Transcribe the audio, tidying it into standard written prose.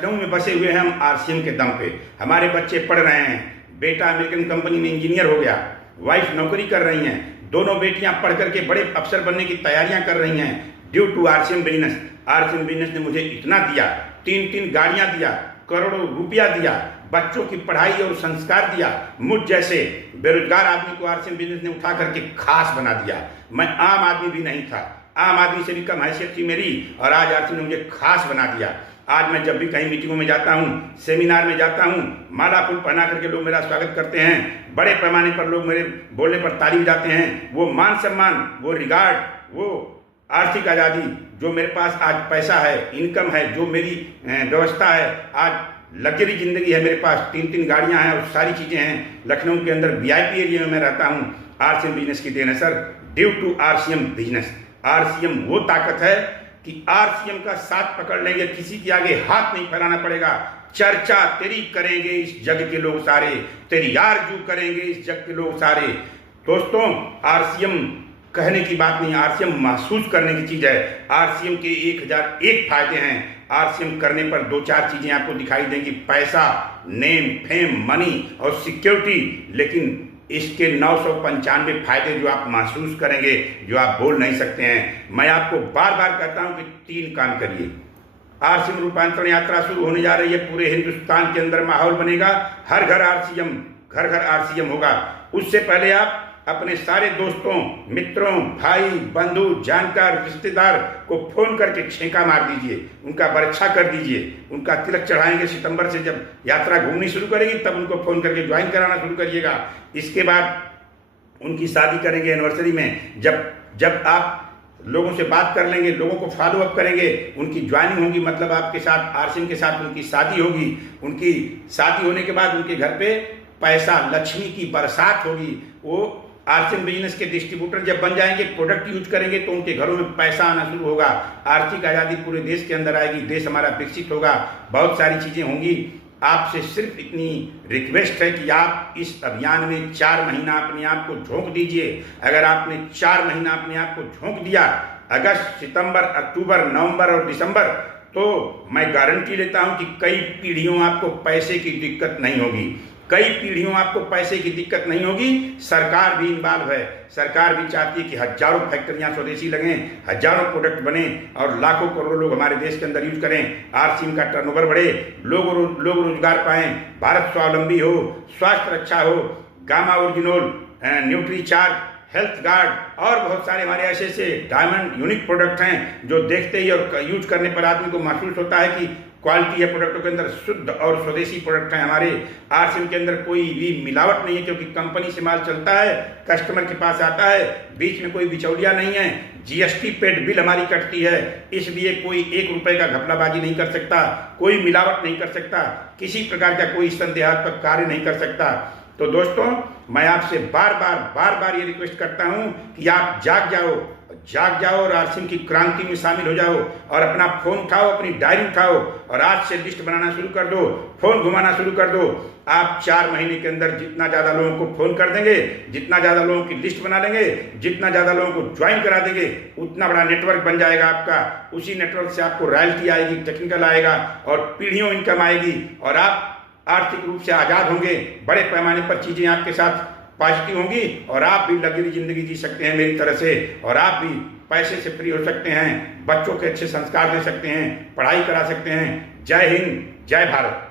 लखनऊ में बसे हुए हैं हम आरसीएम के दम पे। हमारे बच्चे पढ़ रहे हैं, बेटा अमेरिकन कंपनी में इंजीनियर हो गया, वाइफ नौकरी कर रही हैं, दोनों बेटियां पढ़ करके बड़े अफसर बनने की तैयारियां कर रही हैं due to RCM business. RCM business ने मुझे इतना दिया, 3-3 गाड़ियां दिया, करोड़ों रुपया दिया, बच्चों की पढ़ाई और संस्कार दिया। मुझ जैसे बेरोजगार आदमी को आरसीएम बिजनेस ने उठा करके खास बना दिया। मैं आम आदमी भी नहीं था, आम आदमी से भी कम हैसियत थी मेरी, और आज आरसीएम ने मुझे खास बना दिया। आज मैं जब भी कहीं मीटिंगों में जाता हूँ, सेमिनार में जाता हूँ, माला फूल पहना करके लोग मेरा स्वागत करते हैं। बड़े पैमाने पर लोग मेरे बोलने पर ताली बजाते हैं। वो मान सम्मान, वो रिगार्ड, वो आर्थिक आज़ादी जो मेरे पास आज पैसा है, इनकम है, जो मेरी व्यवस्था है, आज लग्जरी जिंदगी है मेरे पास, 3-3 गाड़ियाँ हैं और सारी चीज़ें हैं। लखनऊ के अंदर वीआईपी एरिया में मैं रहता हूँ, आरसीएम बिजनेस की देन है sir, due to RCM business. RCM वो ताकत है कि आरसीएम का साथ पकड़ लेंगे, किसी के आगे हाथ नहीं फैलाना पड़ेगा। चर्चा तेरी करेंगे इस जग के लोग सारे, तेरी आरजू करेंगे इस जग के लोग सारे। दोस्तों, आरसीएम कहने की बात नहीं, आरसीएम महसूस करने की चीज है। आरसीएम के 1001 फायदे हैं। आरसीएम करने पर 2-4 चीजें आपको दिखाई देंगी, पैसा, नेम, फेम, मनी और सिक्योरिटी। लेकिन इसके 995 फायदे जो आप महसूस करेंगे, जो आप बोल नहीं सकते हैं। मैं आपको बार बार कहता हूं कि 3 काम करिए। आरसीएम रूपांतरण यात्रा शुरू होने जा रही है, पूरे हिंदुस्तान के अंदर माहौल बनेगा, हर घर आरसीएम, घर घर आरसीएम होगा। उससे पहले आप अपने सारे दोस्तों, मित्रों, भाई, बंधु, जानकार, रिश्तेदार को फोन करके छेंका मार दीजिए, उनका बरछा कर दीजिए, उनका तिलक चढ़ाएंगे। सितंबर से जब यात्रा घूमनी शुरू करेगी तब उनको फोन करके ज्वाइन कराना शुरू करिएगा। इसके बाद उनकी शादी करेंगे एनिवर्सरी में, जब आप लोगों से बात कर लेंगे, लोगों को फॉलो अप करेंगे, उनकी ज्वाइनिंग होगी, मतलब आपके साथ आरसीएम के साथ उनकी शादी होगी। उनकी शादी होने के बाद उनके घर पे पैसा, लक्ष्मी की बरसात होगी। वो आरसीएम बिजनेस के डिस्ट्रीब्यूटर जब बन जाएंगे, प्रोडक्ट यूज करेंगे, तो उनके घरों में पैसा आना शुरू होगा। आर्थिक आज़ादी पूरे देश के अंदर आएगी, देश हमारा विकसित होगा, बहुत सारी चीज़ें होंगी। आपसे सिर्फ इतनी रिक्वेस्ट है कि आप इस अभियान में 4 महीना अपने आप को झोंक दीजिए। अगर आपने 4 महीना अपने आप को झोंक दिया, अगस्त, सितंबर, अक्टूबर, नवंबर और दिसंबर, तो मैं गारंटी लेता हूं कि कई पीढ़ियों आपको पैसे की दिक्कत नहीं होगी, कई पीढ़ियों आपको पैसे की दिक्कत नहीं होगी। सरकार भी इन्वॉल्व है, सरकार भी चाहती है कि हजारों फैक्ट्रियां स्वदेशी लगें, हजारों प्रोडक्ट बने और लाखों करोड़ों लोग हमारे देश के अंदर यूज करें। आरसीएम का टर्नओवर बढ़े, लोग रोजगार पाएं, भारत स्वावलंबी हो, स्वास्थ्य रक्षा हो, gamma original, nutri charge, health guard और बहुत सारे हमारे ऐसे डायमंड यूनिक प्रोडक्ट हैं जो देखते ही और यूज करने पर आदमी को महसूस होता है कि क्वालिटी है प्रोडक्टों के अंदर, शुद्ध और स्वदेशी प्रोडक्ट हैं हमारे। आरसीएम के अंदर कोई भी मिलावट नहीं है, क्योंकि कंपनी से माल चलता है, कस्टमर के पास आता है, बीच में कोई बिचौलिया नहीं है। जीएसटी पेड बिल हमारी कटती है, इसलिए कोई 1 रुपए का घपलाबाजी नहीं कर सकता, कोई मिलावट नहीं कर सकता, किसी प्रकार का कोई संदेहात्मक कार्य नहीं कर सकता। तो दोस्तों, मैं आपसे बार बार ये रिक्वेस्ट करता हूं कि आप जाग जाओ और आरसीएम की क्रांति में शामिल हो जाओ, और अपना फोन उठाओ, अपनी डायरी उठाओ और आज से लिस्ट बनाना शुरू कर दो, फोन घुमाना शुरू कर दो। आप 4 महीने के अंदर जितना ज्यादा लोगों को फोन कर देंगे, जितना ज्यादा लोगों की लिस्ट बना लेंगे, जितना ज्यादा लोगों को ज्वाइन करा देंगे, उतना बड़ा नेटवर्क बन जाएगा आपका। उसी नेटवर्क से आपको रॉयल्टी आएगी, टेक्निकल आएगा और पीढ़ियों इनकम आएगी, और आप आर्थिक रूप से आजाद होंगे। बड़े पैमाने पर चीजें आपके साथ पॉजिटिव होंगी और आप भी लग्जरी जिंदगी जी सकते हैं मेरी तरह से, और आप भी पैसे से फ्री हो सकते हैं, बच्चों के अच्छे संस्कार दे सकते हैं, पढ़ाई करा सकते हैं। जय हिंद, जय भारत।